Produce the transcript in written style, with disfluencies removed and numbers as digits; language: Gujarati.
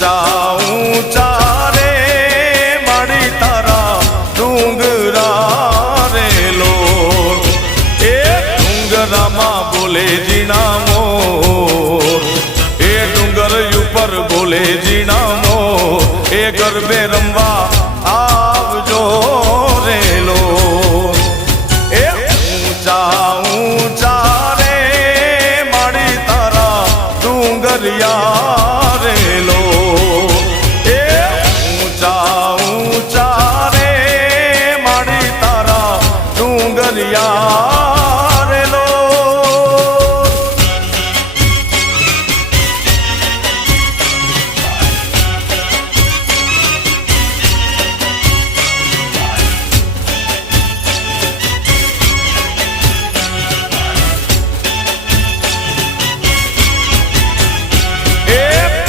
ઊંચા ઊંચા રે માડી તારા ડુંગરા રે લોર એ ડુંગરામાં બોલે જીણા મોર એ ડુંગર ઉપર બોલે